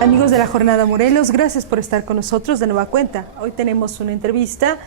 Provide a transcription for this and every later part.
Amigos de la Jornada Morelos, gracias por estar con nosotros de nueva cuenta. Hoy tenemos una entrevista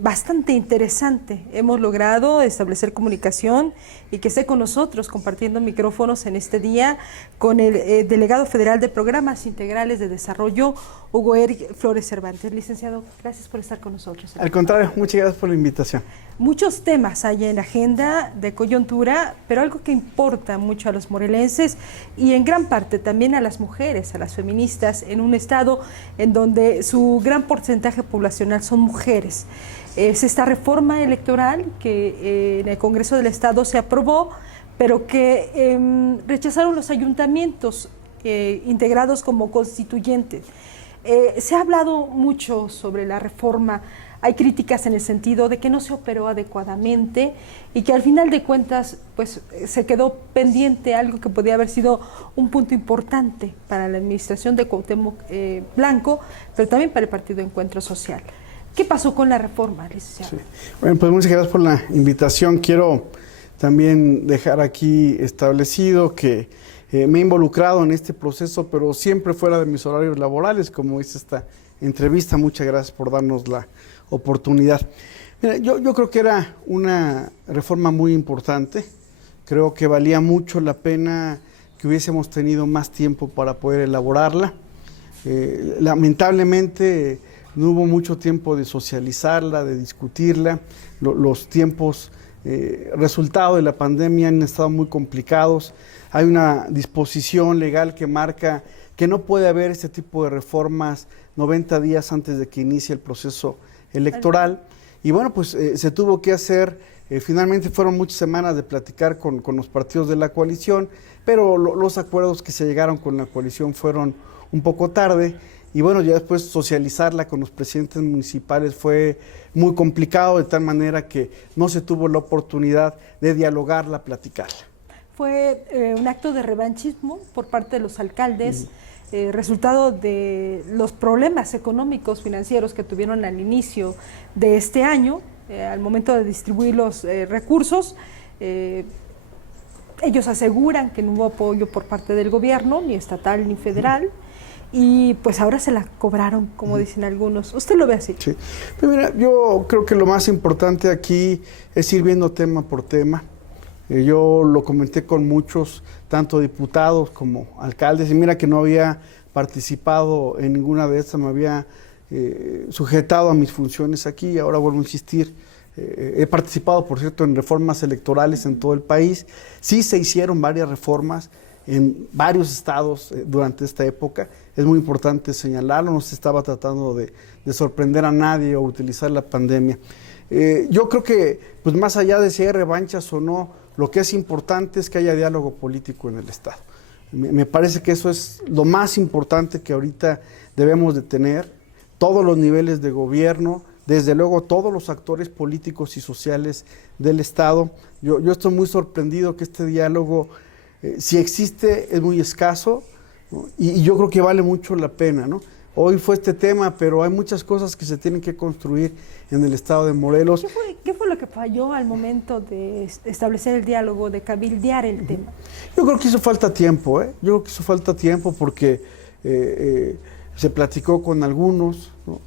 bastante interesante. Hemos logrado establecer comunicación y que esté con nosotros compartiendo micrófonos en este día con el delegado federal de Programas Integrales de Desarrollo, Hugo Eric Flores Cervantes. Licenciado, gracias por estar con nosotros. Al contrario, muchas gracias por la invitación. Muchos temas hay en la agenda de coyuntura, pero algo que importa mucho a los morelenses y en gran parte también a las mujeres, a las feministas, en un estado en donde su gran porcentaje poblacional son mujeres. Es esta reforma electoral que en el Congreso del Estado se aprobó, pero que rechazaron los ayuntamientos integrados como constituyentes. Se ha hablado mucho sobre la reforma. Hay críticas en el sentido de que no se operó adecuadamente y que al final de cuentas pues, se quedó pendiente algo que podía haber sido un punto importante para la administración de Cuauhtémoc Blanco, pero también para el Partido Encuentro Social. ¿Qué pasó con la reforma, licenciado? Sí. Bueno, pues muchas gracias por la invitación. Quiero también dejar aquí establecido que me he involucrado en este proceso, pero siempre fuera de mis horarios laborales, como dice esta entrevista. Muchas gracias por darnos la oportunidad. Mira, yo creo que era una reforma muy importante. Creo que valía mucho la pena que hubiésemos tenido más tiempo para poder elaborarla. Lamentablemente no hubo mucho tiempo de socializarla, de discutirla. Los tiempos resultado de la pandemia han estado muy complicados. Hay una disposición legal que marca que no puede haber este tipo de reformas 90 días antes de que inicie el proceso electoral. Y bueno, pues se tuvo que hacer, finalmente fueron muchas semanas de platicar con los partidos de la coalición, pero los acuerdos que se llegaron con la coalición fueron un poco tarde. Y bueno, ya después socializarla con los presidentes municipales fue muy complicado, de tal manera que no se tuvo la oportunidad de dialogarla, platicarla. Fue un acto de revanchismo por parte de los alcaldes, resultado de los problemas económicos, financieros que tuvieron al inicio de este año, al momento de distribuir los recursos. Ellos aseguran que no hubo apoyo por parte del gobierno, ni estatal ni federal, y pues ahora se la cobraron, como dicen algunos. ¿Usted lo ve así? Sí. Pues mira, yo creo que lo más importante aquí es ir viendo tema por tema. Yo lo comenté con muchos, tanto diputados como alcaldes, y mira que no había participado en ninguna de estas, me había sujetado a mis funciones aquí, y ahora vuelvo a insistir. He participado, por cierto, en reformas electorales en todo el país. Sí se hicieron varias reformas en varios estados durante esta época. Es muy importante señalarlo, no se estaba tratando de sorprender a nadie o utilizar la pandemia. Yo creo que, pues más allá de si hay revanchas o no, lo que es importante es que haya diálogo político en el Estado. Me parece que eso es lo más importante que ahorita debemos de tener, todos los niveles de gobierno, desde luego todos los actores políticos y sociales del Estado. Yo estoy muy sorprendido que este diálogo, si existe, es muy escaso, ¿no? Y yo creo que vale mucho la pena, ¿no? Hoy fue este tema, pero hay muchas cosas que se tienen que construir en el estado de Morelos. ¿Qué fue lo que falló al momento de establecer el diálogo, de cabildear el tema? Yo creo que hizo falta tiempo, Yo creo que hizo falta tiempo porque se platicó con algunos, ¿no?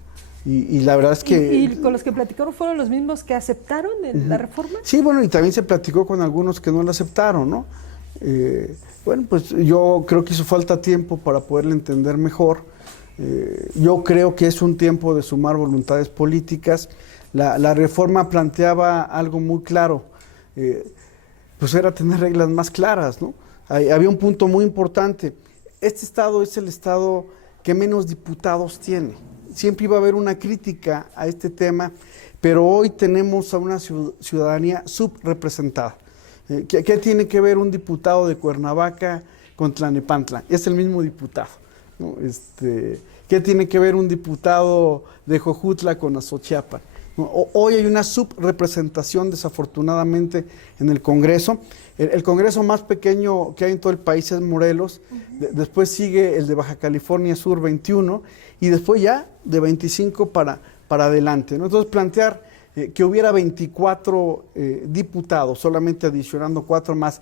Y la verdad es que... ¿Y con los que platicaron fueron los mismos que aceptaron la reforma? Sí, bueno, y también se platicó con algunos que no la aceptaron, ¿no? Bueno, pues yo creo que hizo falta tiempo para poderla entender mejor. Yo creo que es un tiempo de sumar voluntades políticas. La reforma planteaba algo muy claro, pues era tener reglas más claras, ¿no? Había un punto muy importante. Este estado es el estado que menos diputados tiene. Siempre iba a haber una crítica a este tema, pero hoy tenemos a una ciudadanía subrepresentada. ¿Qué tiene que ver un diputado de Cuernavaca con Tlalnepantla? Es el mismo diputado, ¿no? ¿Qué tiene que ver un diputado de Jojutla con Azochiapan? Hoy hay una subrepresentación, desafortunadamente, en el Congreso. El Congreso más pequeño que hay en todo el país es Morelos, después sigue el de Baja California Sur 21, y después ya de 25 para adelante, ¿no? Entonces plantear que hubiera 24 diputados, solamente adicionando 4 más,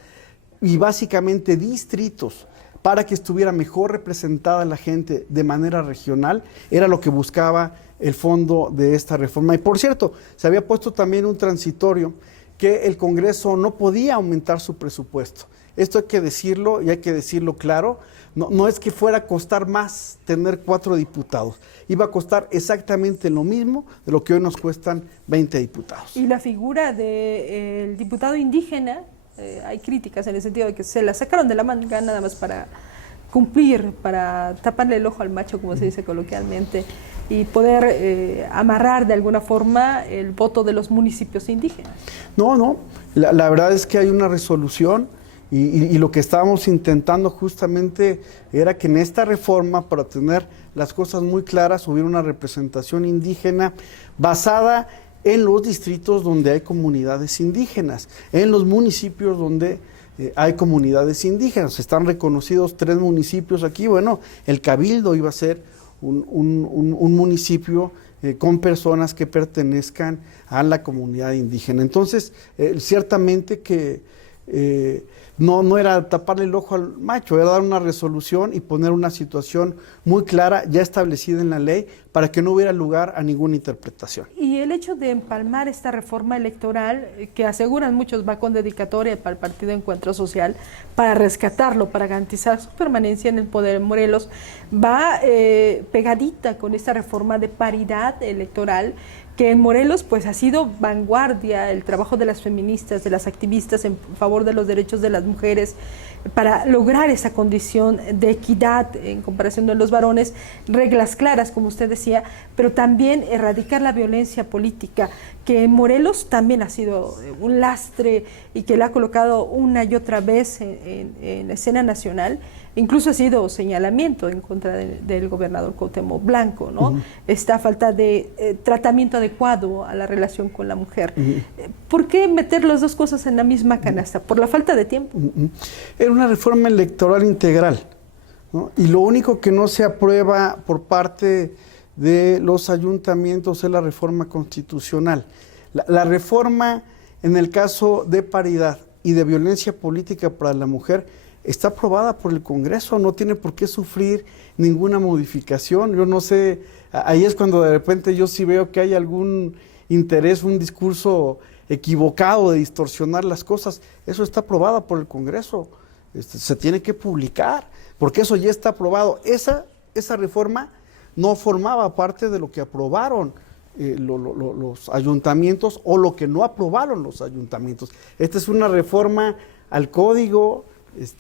y básicamente distritos, para que estuviera mejor representada la gente de manera regional, era lo que buscaba el fondo de esta reforma. Y por cierto, se había puesto también un transitorio que el Congreso no podía aumentar su presupuesto. Esto hay que decirlo y hay que decirlo claro. No es que fuera a costar más tener 4 diputados. Iba a costar exactamente lo mismo de lo que hoy nos cuestan 20 diputados. Y la figura del diputado indígena, hay críticas en el sentido de que se la sacaron de la manga nada más para cumplir, para taparle el ojo al macho, como se dice coloquialmente, y poder amarrar de alguna forma el voto de los municipios indígenas. No, la verdad es que hay una resolución y lo que estábamos intentando justamente era que en esta reforma, para tener las cosas muy claras, hubiera una representación indígena basada en los distritos donde hay comunidades indígenas, en los municipios donde hay comunidades indígenas. Están reconocidos 3 municipios aquí. Bueno, el Cabildo iba a ser un municipio con personas que pertenezcan a la comunidad indígena. Entonces, ciertamente que no era taparle el ojo al macho, era dar una resolución y poner una situación muy clara, ya establecida en la ley, para que no hubiera lugar a ninguna interpretación. Y el hecho de empalmar esta reforma electoral, que aseguran muchos va con dedicatoria para el Partido Encuentro Social, para rescatarlo, para garantizar su permanencia en el poder en Morelos, va pegadita con esta reforma de paridad electoral, que en Morelos pues ha sido vanguardia el trabajo de las feministas, de las activistas en favor de los derechos de las mujeres, para lograr esa condición de equidad en comparación de los varones, reglas claras, como usted decía, pero también erradicar la violencia política, que en Morelos también ha sido un lastre y que le ha colocado una y otra vez en la escena nacional. Incluso ha sido señalamiento en contra del gobernador Cuauhtémoc Blanco, ¿no? Esta falta de tratamiento adecuado a la relación con la mujer. ¿Por qué meter las dos cosas en la misma canasta? ¿Por la falta de tiempo? Era una reforma electoral integral, ¿no? Y lo único que no se aprueba por parte de los ayuntamientos es la reforma constitucional. La reforma en el caso de paridad y de violencia política para la mujer está aprobada por el Congreso, no tiene por qué sufrir ninguna modificación. Yo no sé, ahí es cuando de repente yo sí veo que hay algún interés, un discurso equivocado de distorsionar las cosas. Eso está aprobada por el Congreso, se tiene que publicar, porque eso ya está aprobado. Esa reforma no formaba parte de lo que aprobaron los ayuntamientos o lo que no aprobaron los ayuntamientos. Esta es una reforma al Código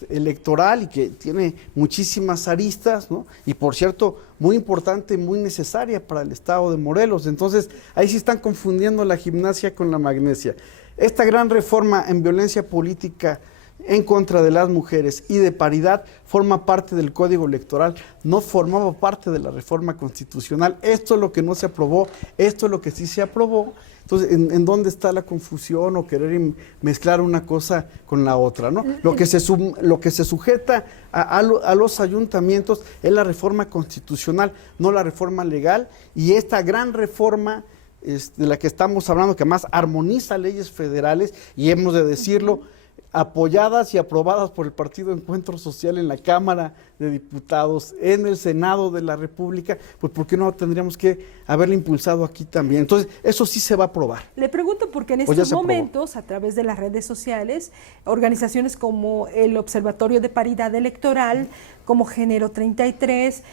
electoral y que tiene muchísimas aristas, ¿no? Y por cierto, muy importante, muy necesaria para el estado de Morelos. Entonces, ahí sí están confundiendo la gimnasia con la magnesia. Esta gran reforma en violencia política en contra de las mujeres y de paridad forma parte del Código Electoral, no formaba parte de la reforma constitucional. Esto es lo que no se aprobó, esto es lo que sí se aprobó. Entonces, ¿en dónde está la confusión o querer mezclar una cosa con la otra, ¿no? Lo que se sujeta a los ayuntamientos es la reforma constitucional, no la reforma legal, y esta gran reforma de la que estamos hablando, que además armoniza leyes federales, y hemos de decirlo, apoyadas y aprobadas por el Partido Encuentro Social en la Cámara de Diputados, en el Senado de la República, pues ¿por qué no tendríamos que haberlo impulsado aquí también? Entonces, eso sí se va a aprobar. Le pregunto porque en estos momentos, a través de las redes sociales, organizaciones como el Observatorio de Paridad Electoral, como Género 33,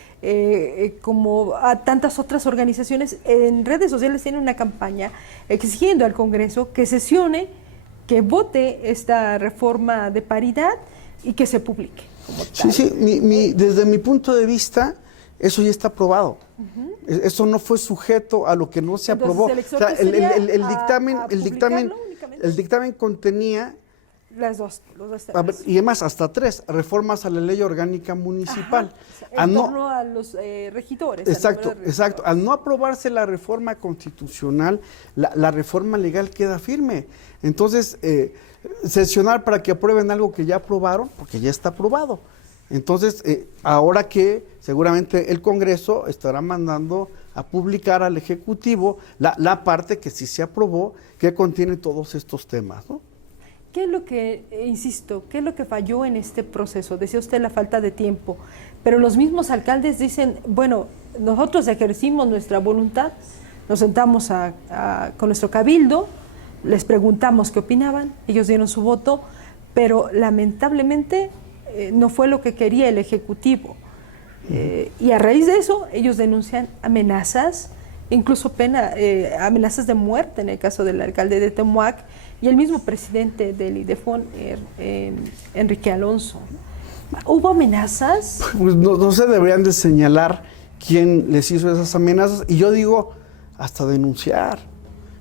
como a tantas otras organizaciones, en redes sociales tienen una campaña exigiendo al Congreso que sesione, que vote esta reforma de paridad y que se publique como tal. Sí, desde mi punto de vista, eso ya está aprobado. Eso no fue sujeto a lo que no se aprobó. O sea, el dictamen contenía los dos y además hasta 3 reformas a la ley orgánica municipal. En torno a los regidores. Exacto. Al no aprobarse la reforma constitucional, la reforma legal queda firme. Entonces, sesionar para que aprueben algo que ya aprobaron, porque ya está aprobado. Entonces, ahora que seguramente el Congreso estará mandando a publicar al Ejecutivo la parte que sí se aprobó, que contiene todos estos temas, ¿no? ¿Qué es lo que, insisto, qué es lo que falló en este proceso? Decía usted la falta de tiempo, pero los mismos alcaldes dicen, bueno, nosotros ejercimos nuestra voluntad, nos sentamos con nuestro cabildo, les preguntamos qué opinaban, ellos dieron su voto, pero lamentablemente no fue lo que quería el Ejecutivo. Y a raíz de eso, ellos denuncian amenazas, incluso amenazas de muerte en el caso del alcalde de Temuac y el mismo presidente del IDEFON, Enrique Alonso. ¿Hubo amenazas? Pues no se deberían de señalar quién les hizo esas amenazas, y yo digo, hasta denunciar,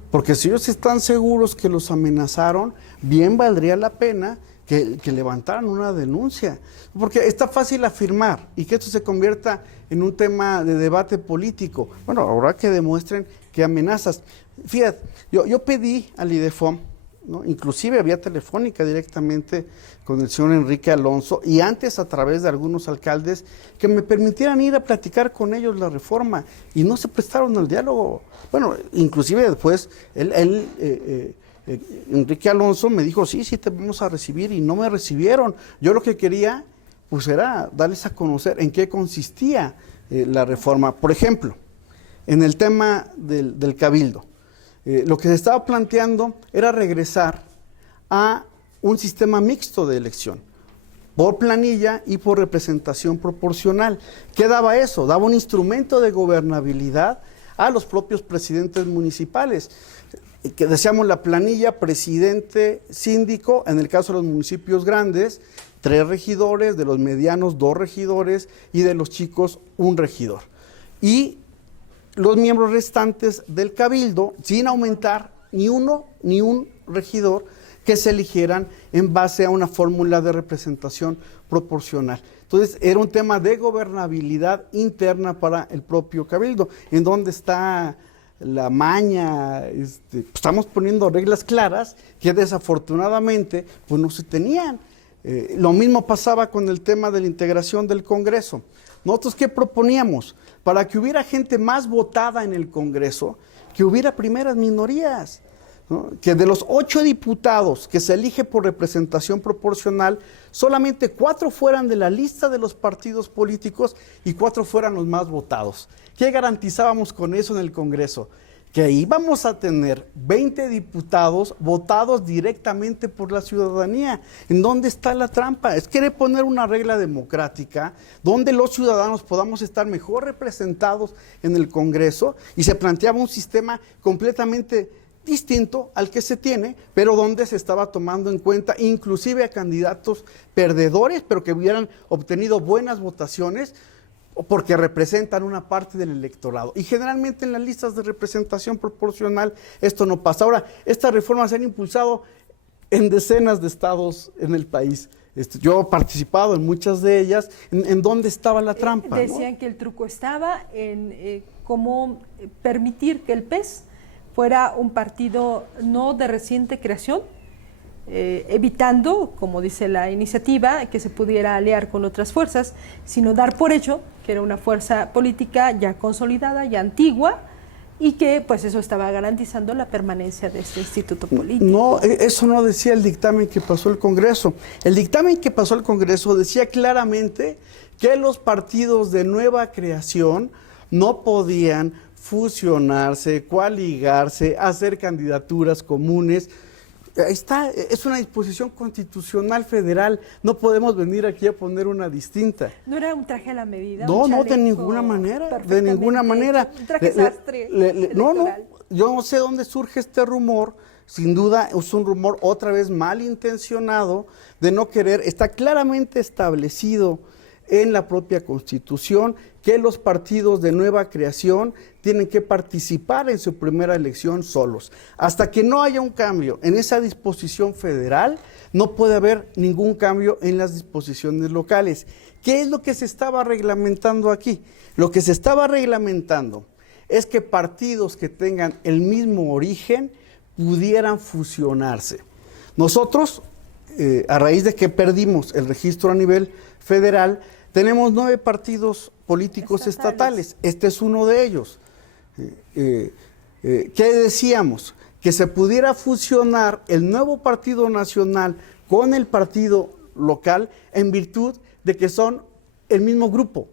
porque si ellos están seguros que los amenazaron, bien valdría la pena que levantaran una denuncia, porque está fácil afirmar y que esto se convierta en un tema de debate político. Bueno, ahora que demuestren que amenazas. Fíjate, yo pedí al IDEFON, ¿no?, inclusive vía telefónica directamente con el señor Enrique Alonso, y antes a través de algunos alcaldes, que me permitieran ir a platicar con ellos la reforma, y no se prestaron al diálogo. Bueno, inclusive después Enrique Alonso me dijo, sí, te vamos a recibir, y no me recibieron. Yo lo que quería, pues, era darles a conocer en qué consistía la reforma. Por ejemplo, en el tema del cabildo, lo que se estaba planteando era regresar a un sistema mixto de elección, por planilla y por representación proporcional. ¿Qué daba eso? Daba un instrumento de gobernabilidad a los propios presidentes municipales, que decíamos la planilla, presidente, síndico, en el caso de los municipios grandes, 3 regidores, de los medianos 2 regidores y de los chicos 1 regidor. Y los miembros restantes del cabildo, sin aumentar ni un regidor, que se eligieran en base a una fórmula de representación proporcional. Entonces, era un tema de gobernabilidad interna para el propio cabildo. ¿En dónde está la maña? Estamos poniendo reglas claras que desafortunadamente pues no se tenían. Lo mismo pasaba con el tema de la integración del Congreso. Nosotros, ¿qué proponíamos? Para que hubiera gente más votada en el Congreso, que hubiera primeras minorías, ¿no? Que de los 8 diputados que se elige por representación proporcional, solamente 4 fueran de la lista de los partidos políticos y 4 fueran los más votados. ¿Qué garantizábamos con eso en el Congreso? Que íbamos a tener 20 diputados votados directamente por la ciudadanía. ¿En dónde está la trampa? Es querer poner una regla democrática donde los ciudadanos podamos estar mejor representados en el Congreso, y se planteaba un sistema completamente distinto al que se tiene, pero donde se estaba tomando en cuenta inclusive a candidatos perdedores, pero que hubieran obtenido buenas votaciones, porque representan una parte del electorado. Y generalmente en las listas de representación proporcional esto no pasa. Ahora, estas reformas se han impulsado en decenas de estados en el país. Yo he participado en muchas de ellas. ¿En dónde estaba la trampa? Decían, ¿no?, que el truco estaba en cómo permitir que el PES fuera un partido no de reciente creación, evitando, como dice la iniciativa, que se pudiera aliar con otras fuerzas, sino dar por hecho que era una fuerza política ya consolidada, ya antigua, y que pues eso estaba garantizando la permanencia de este instituto político. No, eso no decía el dictamen que pasó el Congreso. El dictamen que pasó el Congreso decía claramente que los partidos de nueva creación no podían fusionarse, coaligarse, hacer candidaturas comunes. Ahí está, es una disposición constitucional federal, no podemos venir aquí a poner una distinta. ¿No era un traje a la medida? No, de ninguna manera, de ninguna manera. Un traje sastre electoral. Yo no sé dónde surge este rumor, sin duda es un rumor otra vez malintencionado de no querer, está claramente establecido en la propia Constitución que los partidos de nueva creación tienen que participar en su primera elección solos. Hasta que no haya un cambio en esa disposición federal, no puede haber ningún cambio en las disposiciones locales. ¿Qué es lo que se estaba reglamentando aquí? Lo que se estaba reglamentando es que partidos que tengan el mismo origen pudieran fusionarse. Nosotros, a raíz de que perdimos el registro a nivel federal, tenemos 9 partidos políticos estatales. Este es uno de ellos. ¿Qué decíamos? que se pudiera fusionar el nuevo partido nacional con el partido local en virtud de que son el mismo grupo.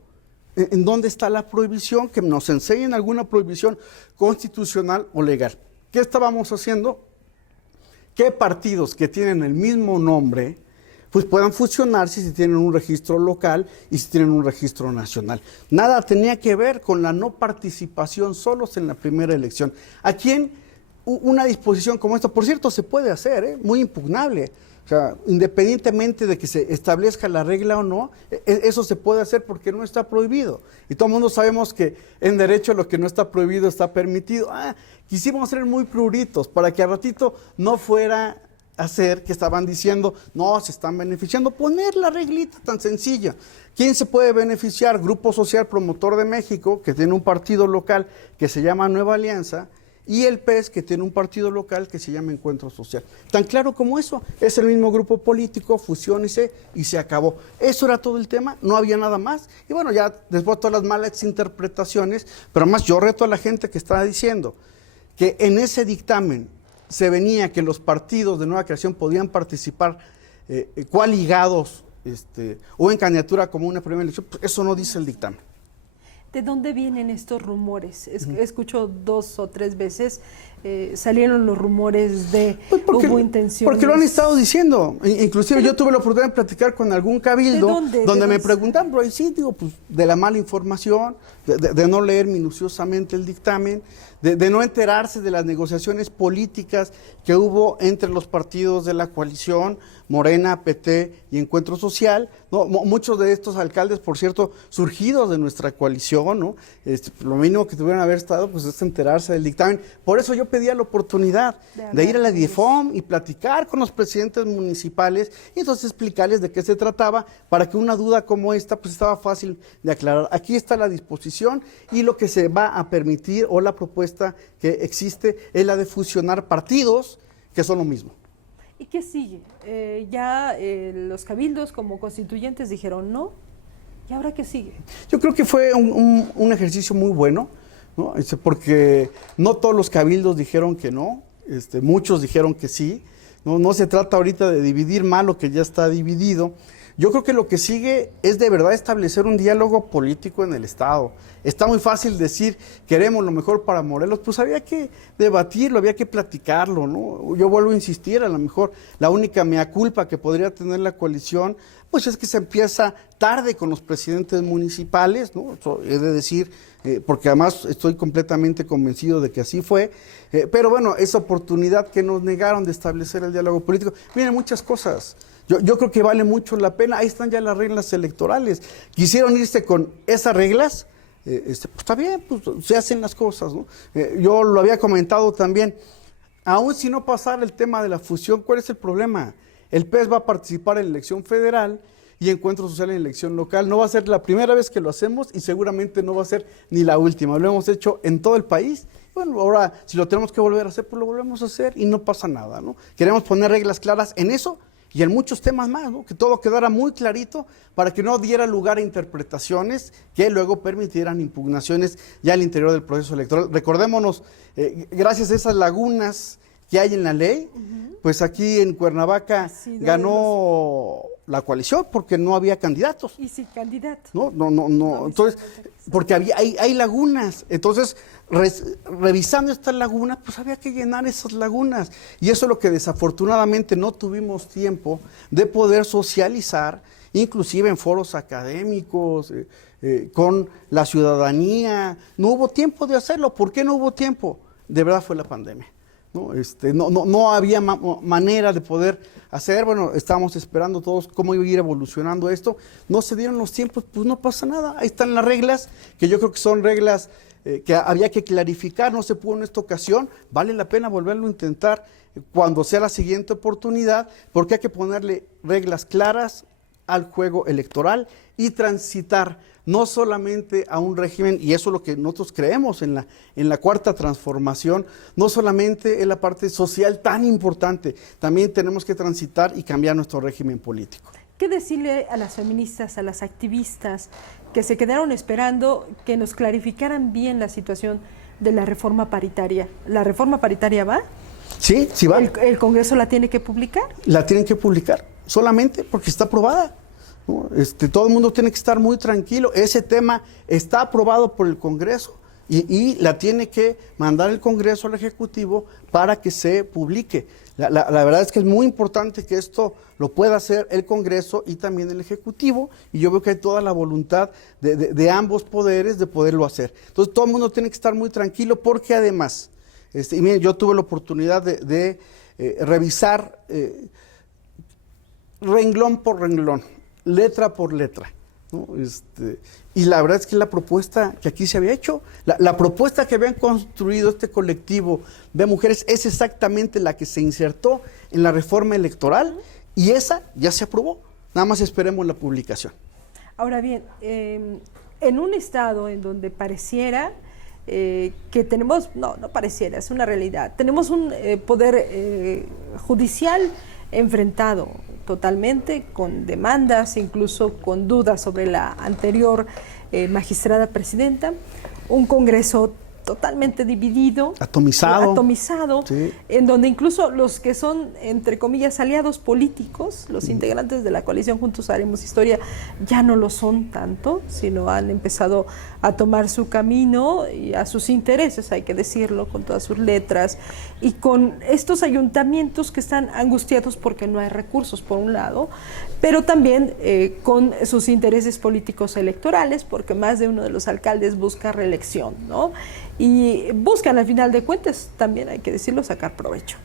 ¿En dónde está la prohibición? Que nos enseñen alguna prohibición constitucional o legal. ¿Qué estábamos haciendo? ¿Qué partidos que tienen el mismo nombre pues puedan fusionarse si tienen un registro local y si tienen un registro nacional? Nada tenía que ver con la no participación solos en la primera elección. Aquí una disposición como esta, por cierto, se puede hacer, muy impugnable. O sea, independientemente de que se establezca la regla o no, eso se puede hacer porque no está prohibido. Y todo el mundo sabemos que en derecho lo que no está prohibido está permitido. Quisimos ser muy pruritos para que al ratito no fuera a ser que estaban diciendo, no, se están beneficiando. Poner la reglita tan sencilla. ¿Quién se puede beneficiar? Grupo Social Promotor de México, que tiene un partido local que se llama Nueva Alianza, y el PES, que tiene un partido local que se llama Encuentro Social. Tan claro como eso, es el mismo grupo político, fusiónese y se acabó. Eso era todo el tema, no había nada más. Y bueno, ya después todas las malas interpretaciones, pero además yo reto a la gente que estaba diciendo que en ese dictamen se venía que los partidos de nueva creación podían participar coaligados o en candidatura como una primera elección. Pues eso no dice el dictamen. ¿De dónde vienen estos rumores? Escucho 2 o 3 veces, salieron los rumores de hubo intenciones. Porque lo han estado diciendo. Inclusive yo tuve la oportunidad de platicar con algún cabildo donde me preguntan, pero sí, digo, pues de la mala información, de no leer minuciosamente el dictamen, de no enterarse de las negociaciones políticas que hubo entre los partidos de la coalición, Morena, PT y Encuentro Social, ¿no? Muchos de estos alcaldes, por cierto, surgidos de nuestra coalición, ¿no? Lo mínimo que tuvieran haber estado, pues es enterarse del dictamen. Por eso yo pedía la oportunidad de ir a la DIEFOM y platicar con los presidentes municipales y entonces explicarles de qué se trataba, para que una duda como esta, pues estaba fácil de aclarar. Aquí está la disposición y lo que se va a permitir, o la propuesta que existe, es la de fusionar partidos que son lo mismo. ¿Y qué sigue? Los cabildos como constituyentes dijeron no, ¿y ahora qué sigue? Yo creo que fue un ejercicio muy bueno, ¿no? Porque no todos los cabildos dijeron que no, muchos dijeron que sí. No se trata ahorita de dividir mal lo que ya está dividido. Yo creo que lo que sigue es de verdad establecer un diálogo político en el Estado. Está muy fácil decir, queremos lo mejor para Morelos, pues había que debatirlo, había que platicarlo, ¿no? Yo vuelvo a insistir, a lo mejor la única mea culpa que podría tener la coalición, pues es que se empieza tarde con los presidentes municipales, ¿no? Eso he de decir, porque además estoy completamente convencido de que así fue, pero bueno, esa oportunidad que nos negaron de establecer el diálogo político, miren, muchas cosas. Yo creo que vale mucho la pena. Ahí están ya las reglas electorales. Quisieron irse con esas reglas, pues está bien, pues se hacen las cosas, ¿no? Yo lo había comentado también. Aún si no pasara el tema de la fusión, ¿cuál es el problema? El PES va a participar en la elección federal y Encuentro Social en la elección local. No va a ser la primera vez que lo hacemos y seguramente no va a ser ni la última. Lo hemos hecho en todo el país. Bueno, ahora si lo tenemos que volver a hacer, pues lo volvemos a hacer y no pasa nada, ¿no? Queremos poner reglas claras en eso y en muchos temas más, ¿no? Que todo quedara muy clarito para que no diera lugar a interpretaciones que luego permitieran impugnaciones ya al interior del proceso electoral. Recordémonos, gracias a esas lagunas que hay en la ley, pues aquí en Cuernavaca ganó la coalición porque no había candidatos. Y sin candidato. No. Entonces, porque hay lagunas. Entonces, revisando estas lagunas, pues había que llenar esas lagunas. Y eso es lo que desafortunadamente no tuvimos tiempo de poder socializar, inclusive en foros académicos, con la ciudadanía. No hubo tiempo de hacerlo. ¿Por qué no hubo tiempo? De verdad fue la pandemia. No había manera de poder hacer. Bueno, estábamos esperando todos cómo iba a ir evolucionando esto. No se dieron los tiempos, pues no pasa nada. Ahí están las reglas, que yo creo que son reglas que había que clarificar. No se pudo en esta ocasión. Vale la pena volverlo a intentar cuando sea la siguiente oportunidad, porque hay que ponerle reglas claras al juego electoral y transitar no solamente a un régimen, y eso es lo que nosotros creemos en la cuarta transformación, no solamente en la parte social tan importante, también tenemos que transitar y cambiar nuestro régimen político. ¿Qué decirle a las feministas, a las activistas que se quedaron esperando que nos clarificaran bien la situación de la reforma paritaria? ¿La reforma paritaria va? Sí, sí va. ¿El Congreso la tiene que publicar? La tienen que publicar, solamente porque está aprobada, ¿no? Todo el mundo tiene que estar muy tranquilo. Ese tema está aprobado por el Congreso y la tiene que mandar el Congreso al Ejecutivo para que se publique. La verdad es que es muy importante que esto lo pueda hacer el Congreso y también el Ejecutivo, y yo veo que hay toda la voluntad de ambos poderes de poderlo hacer. Entonces todo el mundo tiene que estar muy tranquilo, porque además, y miren, yo tuve la oportunidad de revisar renglón por renglón, letra por letra, ¿no? Y la verdad es que la propuesta que aquí se había hecho, la propuesta que habían construido este colectivo de mujeres es exactamente la que se insertó en la reforma electoral, y esa ya se aprobó. Nada más esperemos la publicación. Ahora bien, en un estado en donde pareciera que tenemos, no pareciera, es una realidad, tenemos un poder judicial enfrentado totalmente, con demandas, incluso con dudas sobre la anterior magistrada presidenta, un Congreso totalmente dividido, atomizado, sí, en donde incluso los que son, entre comillas, aliados políticos, los integrantes de la coalición Juntos Haremos Historia, ya no lo son tanto, sino han empezado a tomar su camino y a sus intereses, hay que decirlo, con todas sus letras, y con estos ayuntamientos que están angustiados porque no hay recursos, por un lado, pero también con sus intereses políticos electorales, porque más de uno de los alcaldes busca reelección, ¿no? Y buscan, al final de cuentas, también hay que decirlo, sacar provecho.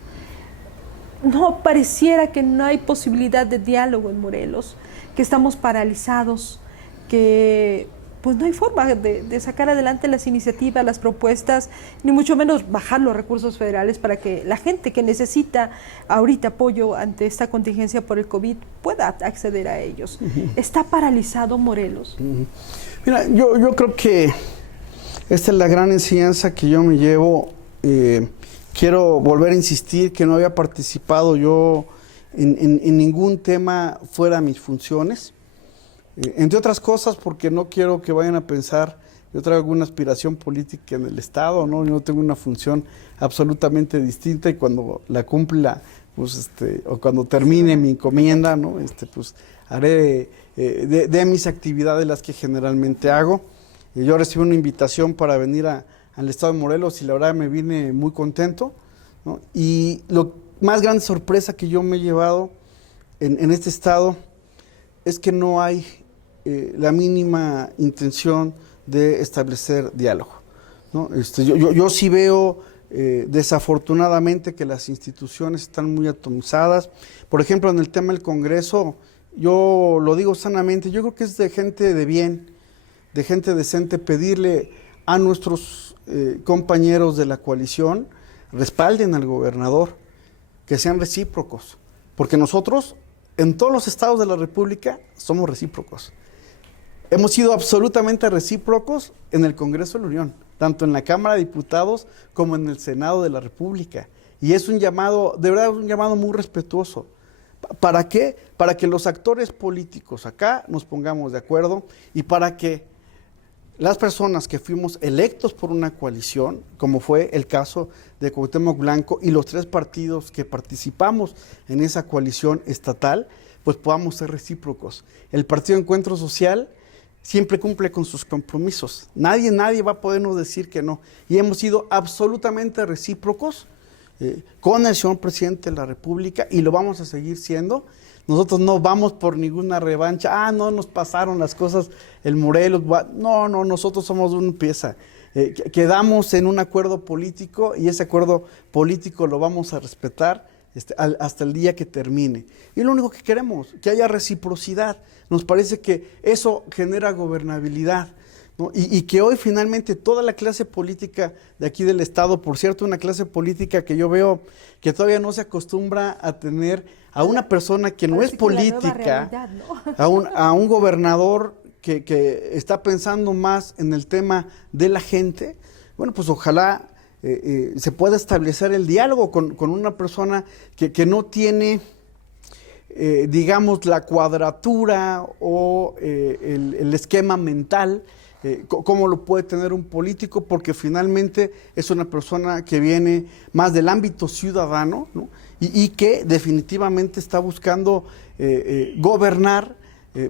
No, pareciera que no hay posibilidad de diálogo en Morelos, que estamos paralizados, que pues no hay forma de sacar adelante las iniciativas, las propuestas, ni mucho menos bajar los recursos federales para que la gente que necesita ahorita apoyo ante esta contingencia por el COVID pueda acceder a ellos. ¿Está paralizado Morelos? Mira, yo creo que esta es la gran enseñanza que yo me llevo. Quiero volver a insistir que no había participado yo en ningún tema fuera de mis funciones. Entre otras cosas, porque no quiero que vayan a pensar yo traigo alguna aspiración política en el Estado, ¿no? Yo tengo una función absolutamente distinta, y cuando la cumpla, pues o cuando termine mi encomienda, ¿no? Pues haré de mis actividades las que generalmente hago. Yo recibí una invitación para venir al Estado de Morelos, y la verdad me vine muy contento, ¿no? Y lo más grande sorpresa que yo me he llevado en este Estado es que no hay la mínima intención de establecer diálogo, ¿no? Yo sí veo desafortunadamente que las instituciones están muy atomizadas. Por ejemplo, en el tema del Congreso, yo lo digo sanamente, yo creo que es de gente de bien, de gente decente, pedirle a nuestros compañeros de la coalición respalden al gobernador, que sean recíprocos, porque nosotros en todos los estados de la República somos recíprocos. Hemos sido absolutamente recíprocos en el Congreso de la Unión, tanto en la Cámara de Diputados como en el Senado de la República. Y es un llamado, de verdad, un llamado muy respetuoso. ¿Para qué? Para que los actores políticos acá nos pongamos de acuerdo, y para que las personas que fuimos electos por una coalición, como fue el caso de Cuauhtémoc Blanco y los 3 partidos que participamos en esa coalición estatal, pues podamos ser recíprocos. El Partido Encuentro Social siempre cumple con sus compromisos. Nadie va a podernos decir que no. Y hemos sido absolutamente recíprocos con el señor presidente de la República, y lo vamos a seguir siendo. Nosotros no vamos por ninguna revancha. No nos pasaron las cosas el Morelos. No, nosotros somos una pieza. Quedamos en un acuerdo político, y ese acuerdo político lo vamos a respetar hasta el día que termine. Y lo único que queremos, que haya reciprocidad. Nos parece que eso genera gobernabilidad, ¿no? Y que hoy finalmente toda la clase política de aquí del Estado, por cierto, una clase política que yo veo que todavía no se acostumbra a tener a una persona que no es política, realidad, ¿no? a un gobernador que está pensando más en el tema de la gente. Bueno, pues ojalá se pueda establecer el diálogo con una persona que no tiene, digamos, la cuadratura o el esquema mental cómo lo puede tener un político, porque finalmente es una persona que viene más del ámbito ciudadano, ¿no? y que definitivamente está buscando gobernar,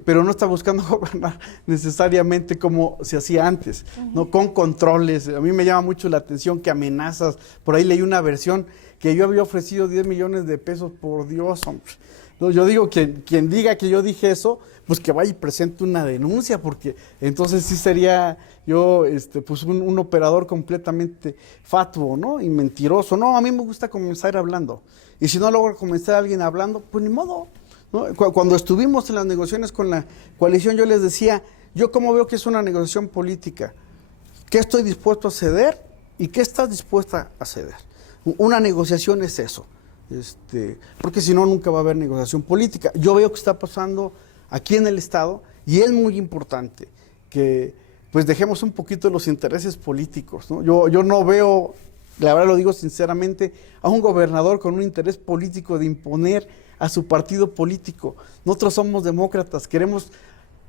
pero no está buscando gobernar necesariamente como se hacía antes, ¿no? Con controles. A mí me llama mucho la atención que amenazas, por ahí leí una versión que yo había ofrecido 10 millones de pesos, por Dios, hombre. No, yo digo que quien diga que yo dije eso, pues que vaya y presente una denuncia, porque entonces sí sería yo pues un operador completamente fatuo, ¿no? Y mentiroso. No, a mí me gusta comenzar hablando. Y si no logro comenzar a alguien hablando, pues ni modo, ¿no? Cuando estuvimos en las negociaciones con la coalición, yo les decía, yo cómo veo que es una negociación política, qué estoy dispuesto a ceder y qué estás dispuesta a ceder. Una negociación es eso. Porque si no, nunca va a haber negociación política. Yo veo que está pasando aquí en el Estado y es muy importante que pues dejemos un poquito los intereses políticos, ¿no? Yo no veo, la verdad lo digo sinceramente, a un gobernador con un interés político de imponer a su partido político. Nosotros somos demócratas, queremos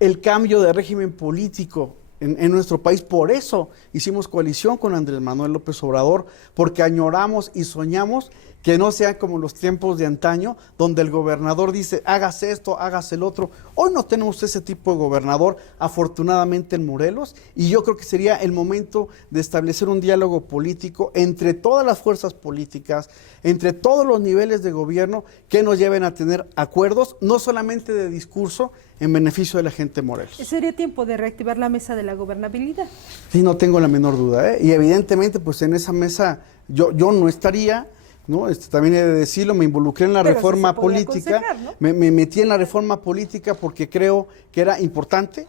el cambio de régimen político en nuestro país. Por eso hicimos coalición con Andrés Manuel López Obrador, porque añoramos y soñamos que no sea como los tiempos de antaño, donde el gobernador dice, hágase esto, hágase el otro. Hoy no tenemos ese tipo de gobernador, afortunadamente en Morelos, y yo creo que sería el momento de establecer un diálogo político entre todas las fuerzas políticas, entre todos los niveles de gobierno, que nos lleven a tener acuerdos, no solamente de discurso, en beneficio de la gente de Morelos. ¿Sería tiempo de reactivar la mesa de la gobernabilidad? Sí, no tengo la menor duda, ¿eh? Y evidentemente, pues en esa mesa yo no estaría, ¿no? También he de decirlo, me involucré en la reforma política, ¿no? me metí en la reforma política porque creo que era importante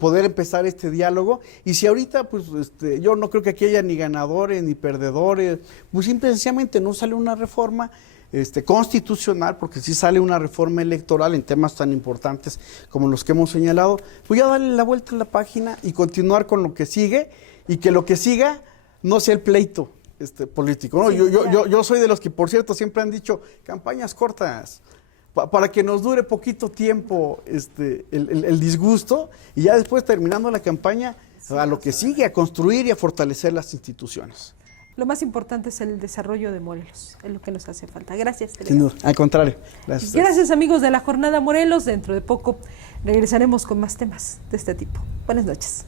poder empezar este diálogo. Y si ahorita, pues yo no creo que aquí haya ni ganadores ni perdedores, pues simple y sencillamente no sale una reforma constitucional, porque si sale una reforma electoral en temas tan importantes como los que hemos señalado, pues ya darle la vuelta a la página y continuar con lo que sigue, y que lo que siga no sea el pleito político, ¿no? Sí, yo soy de los que, por cierto, siempre han dicho campañas cortas, para que nos dure poquito tiempo el disgusto, y ya después, terminando la campaña, a lo que sigue, a construir y a fortalecer las instituciones. Lo más importante es el desarrollo de Morelos, es lo que nos hace falta. Gracias, Sin duda, al contrario. Gracias. Gracias, amigos de la Jornada Morelos. Dentro de poco regresaremos con más temas de este tipo. Buenas noches.